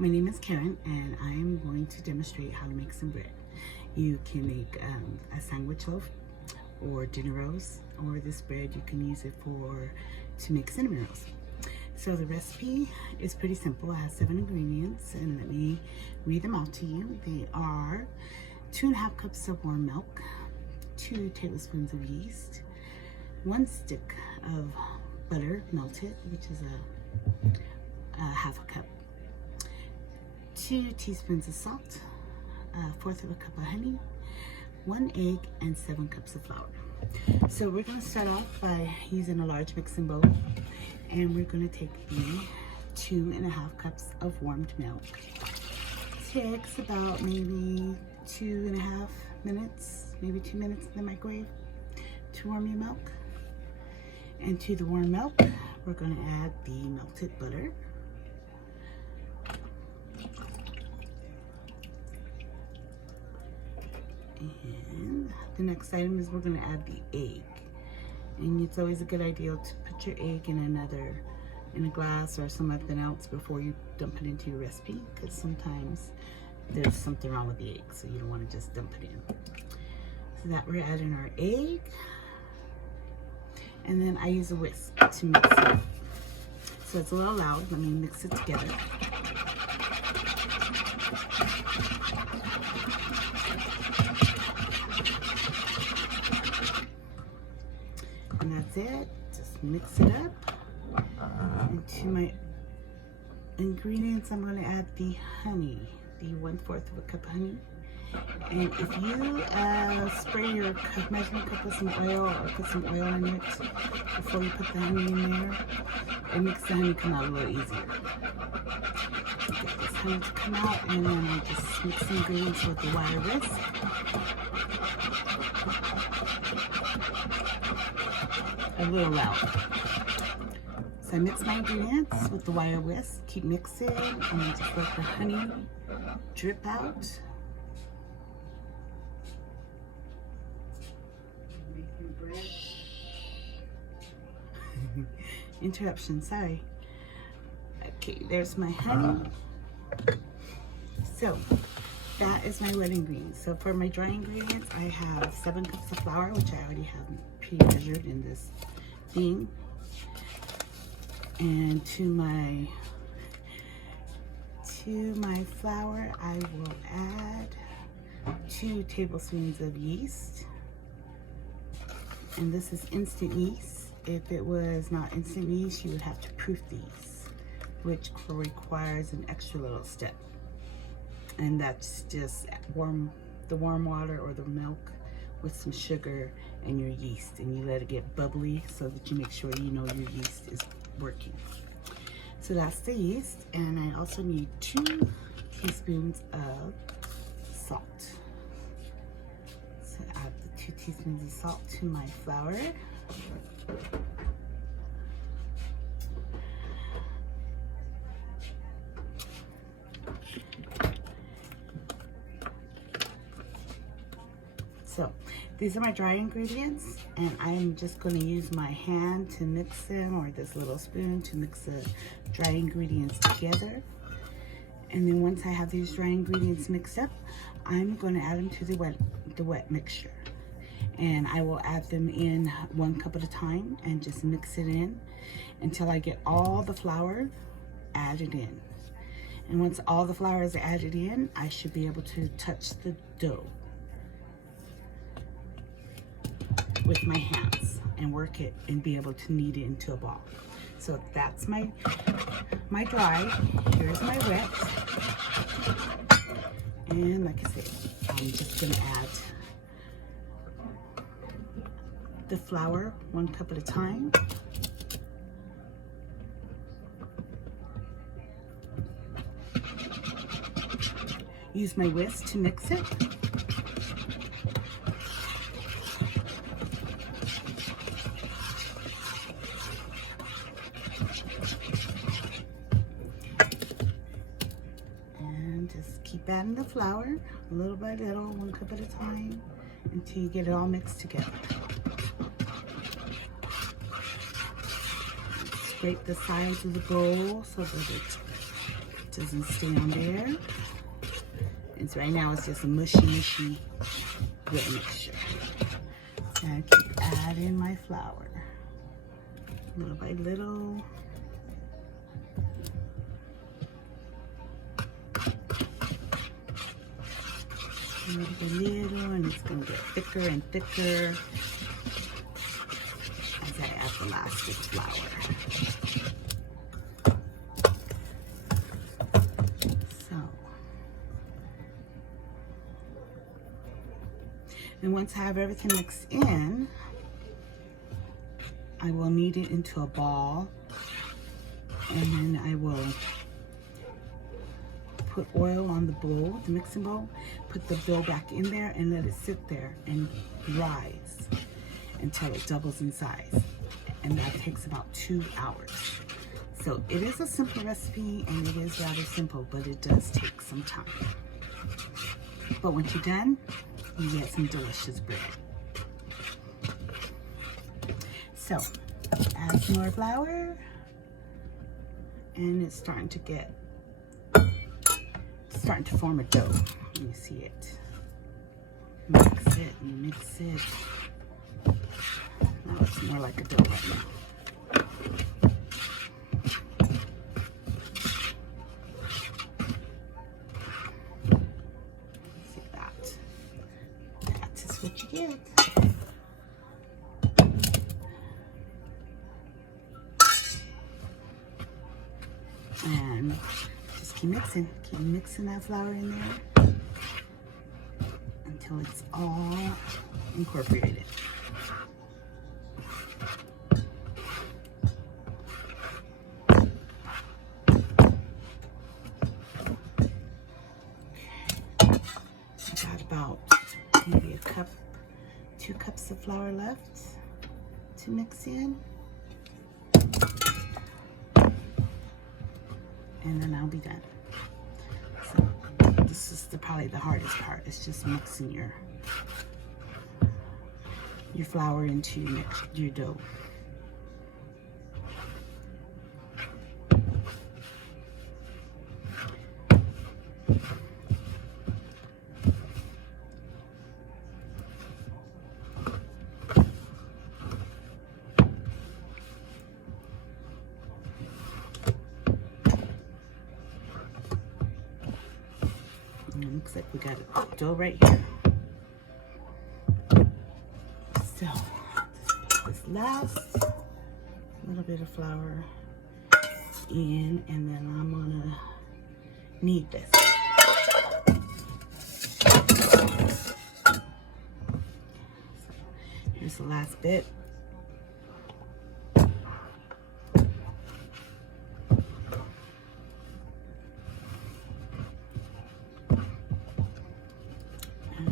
My name is Karen and I am going to demonstrate how to make some bread. You can make a sandwich loaf or dinner rolls, or this bread you can use it to make cinnamon rolls. So the recipe is pretty simple. It has 7 ingredients and let me read them out to you. They are 2.5 cups of warm milk, 2 tablespoons of yeast, 1 stick of butter melted, which is a half a cup, 2 teaspoons of salt, 1/4 of a cup of honey, 1 egg, and 7 cups of flour. So we're going to start off by using a large mixing bowl, and we're going to take the 2.5 cups of warmed milk. Takes about maybe 2.5 minutes, maybe 2 minutes in the microwave to warm your milk. And to the warm milk, we're going to add the melted butter. And the next item is we're going to add the egg. And it's always a good idea to put your egg in a glass or something else before you dump it into your recipe, because sometimes there's something wrong with the egg, so you don't want to just dump it in. So that we're adding our egg. And then I use a whisk to mix it up. So it's a little loud. Let me mix it together. And that's it. Just mix it up. And to my ingredients, I'm going to add the honey, the 1/4 of a cup of honey. And if you spray your measuring cup with some oil or put some oil in it before you put the honey in there, it makes the honey come out a little easier. Get this honey to come out, and then I just mix the ingredients with the wire whisk. A little loud. So I mix my ingredients with the wire whisk, keep mixing, and then just let the honey drip out. Interruption, sorry. Okay, there's my honey. So that is my wet ingredients. So for my dry ingredients, I have 7 cups of flour, which I already have pre-measured in this thing. And to my flour, I will add 2 tablespoons of yeast. And this is instant yeast. If it was not instant yeast, you would have to proof these, which requires an extra little step. And that's just the warm water or the milk with some sugar and your yeast, and you let it get bubbly so that you make sure you know your yeast is working. So that's the yeast, and I also need 2 teaspoons of salt. So add the 2 teaspoons of salt to my flour. So these are my dry ingredients, and I'm just going to use my hand to mix them, or this little spoon to mix the dry ingredients together. And then once I have these dry ingredients mixed up, I'm going to add them to the wet mixture. And I will add them in 1 cup at a time and just mix it in until I get all the flour added in. And once all the flour is added in, I should be able to touch the dough with my hands and work it and be able to knead it into a ball. So that's my dry. Here's my wet. And like I said, I'm just gonna add the flour 1 cup at a time. Use my whisk to mix it. And just keep adding the flour little by little, 1 cup at a time, until you get it all mixed together. Scrape the sides of the bowl so that it doesn't stay on there. And so right now it's just a mushy bread mixture. So I keep adding my flour little by little. Little by little, and it's going to get thicker and thicker as I add the last bit of flour. And once I have everything mixed in, I will knead it into a ball, and then I will put oil on the bowl, the mixing bowl, put the dough back in there and let it sit there and rise until it doubles in size. And that takes about 2 hours. So it is a simple recipe and it is rather simple, but it does take some time. But once you're done, you get some delicious bread. So add some more flour, and it's starting to form a dough. Let me see it. Mix it and mix it. Now it's more like a dough right now. See that? That is what you get. And just keep mixing that flour in there until it's all incorporated. I got about maybe a cup, 2 cups of flour left to mix in. And then I'll be done. So this is probably the hardest part. It's just mixing your flour into your dough. It looks like we got a dough right here. So just put this last little bit of flour in, and then I'm gonna knead this. So here's the last bit.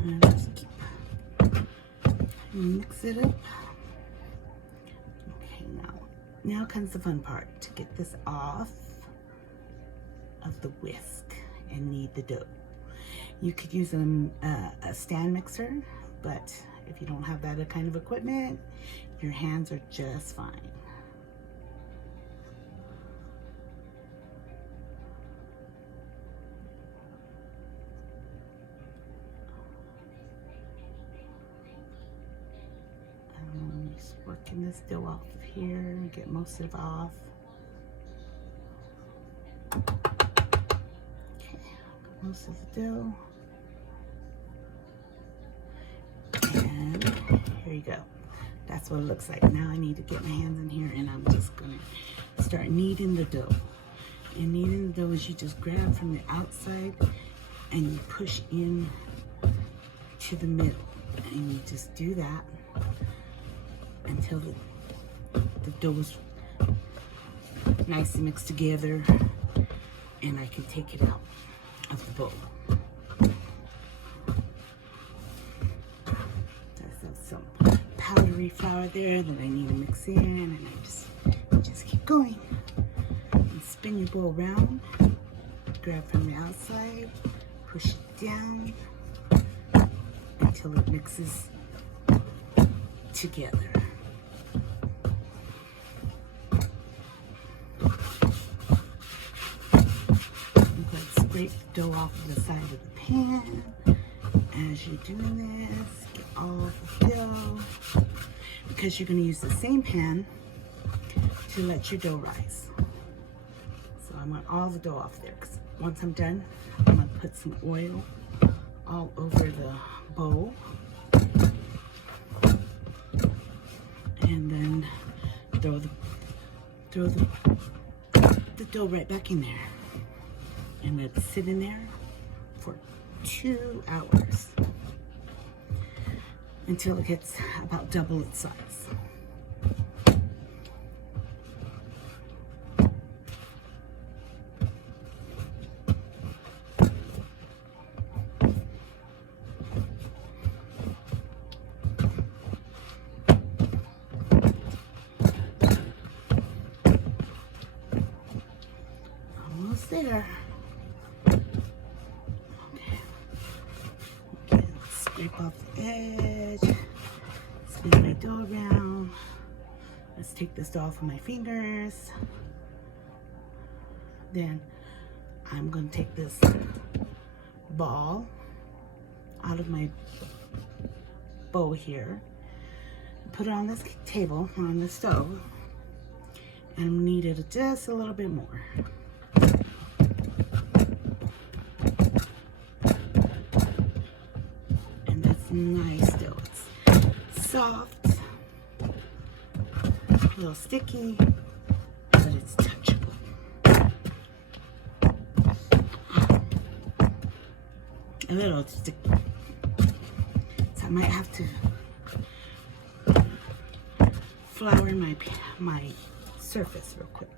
And just keep mix it up. Okay, now comes the fun part, to get this off of the whisk and knead the dough. You could use a stand mixer, but if you don't have that kind of equipment, your hands are just fine. Just working this dough off of here, get most of it off. Okay, got most of the dough. And here you go. That's what it looks like. Now I need to get my hands in here, and I'm just gonna start kneading the dough. And kneading the dough is you just grab from the outside and you push in to the middle. And you just do that until the dough is nice and mixed together, and I can take it out of the bowl. There's some powdery flour there that I need to mix in, and I just keep going. And spin your bowl around, grab from the outside, push it down until it mixes together. scrape the dough off of the side of the pan. As you're doing this, get all the dough, because you're going to use the same pan to let your dough rise. So I want all the dough off there, because once I'm done, I'm going to put some oil all over the bowl. And then throw the dough right back in there. And let it sit in there for 2 hours until it gets about double its size. Almost there. Scrape off the edge, spin my dough around. Let's take this dough off of my fingers. Then I'm going to take this ball out of my bowl here, put it on this table, on the stove, and knead it just a little bit more. Nice dough. It's soft, a little sticky, but it's touchable. A little sticky. So I might have to flour my surface real quick.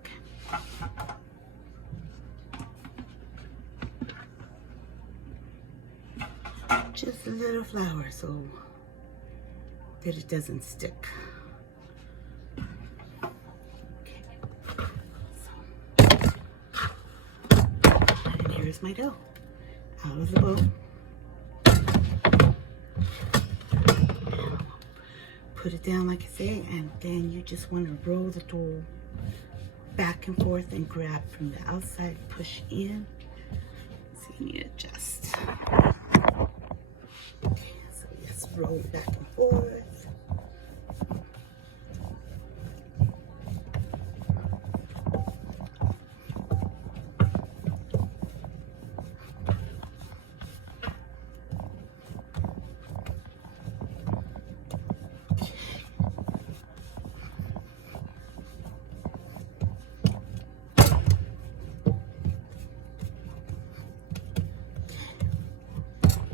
Just a little flour so that it doesn't stick. Okay. And here's my dough out of the bowl. Put it down like I say, and then you just want to roll the dough back and forth and grab from the outside, push in. So you need to adjust. Roll it back and forth.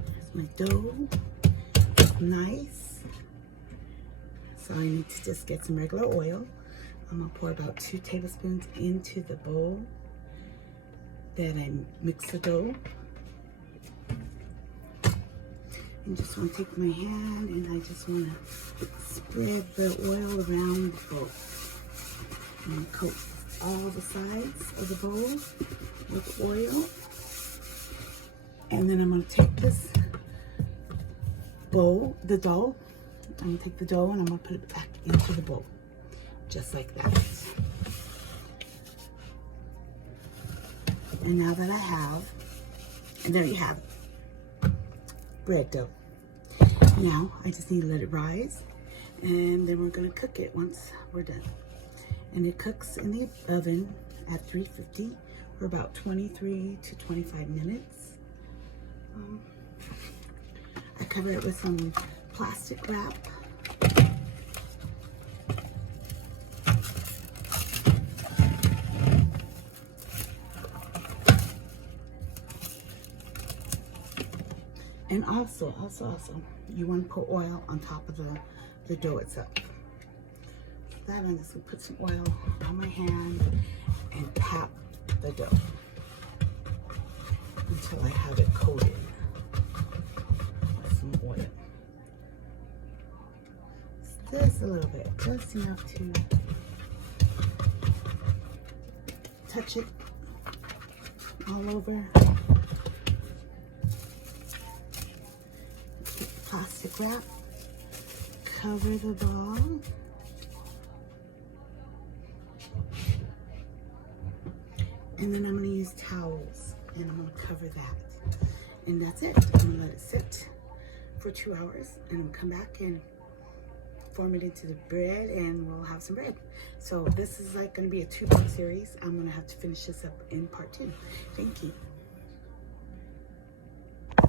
There's my dough. Nice. So I need to just get some regular oil. I'm going to pour about 2 tablespoons into the bowl. Then I mix the dough. And just want to take my hand and I just want to spread the oil around the bowl. And coat all the sides of the bowl with oil. And then I'm going to take this bowl, the dough. I'm going to take the dough and I'm going to put it back into the bowl. Just like that. And now that I have, and there you have it, bread dough. Now I just need to let it rise, and then we're going to cook it once we're done. And it cooks in the oven at 350 for about 23 to 25 minutes. I cover it with some plastic wrap. And also, you want to put oil on top of the dough itself. So that I'm just going to put some oil on my hand and tap the dough until I have it coated with some oil. Just a little bit, just enough to touch it all over. Plastic wrap, cover the ball, and then I'm going to use towels and I'm gonna cover that. And that's it. I'm gonna let it sit for 2 hours, and I'm gonna come back and form it into the bread, and we'll have some bread. So this is like gonna be a 2-part series. I'm gonna have to finish this up in part 2. Thank you.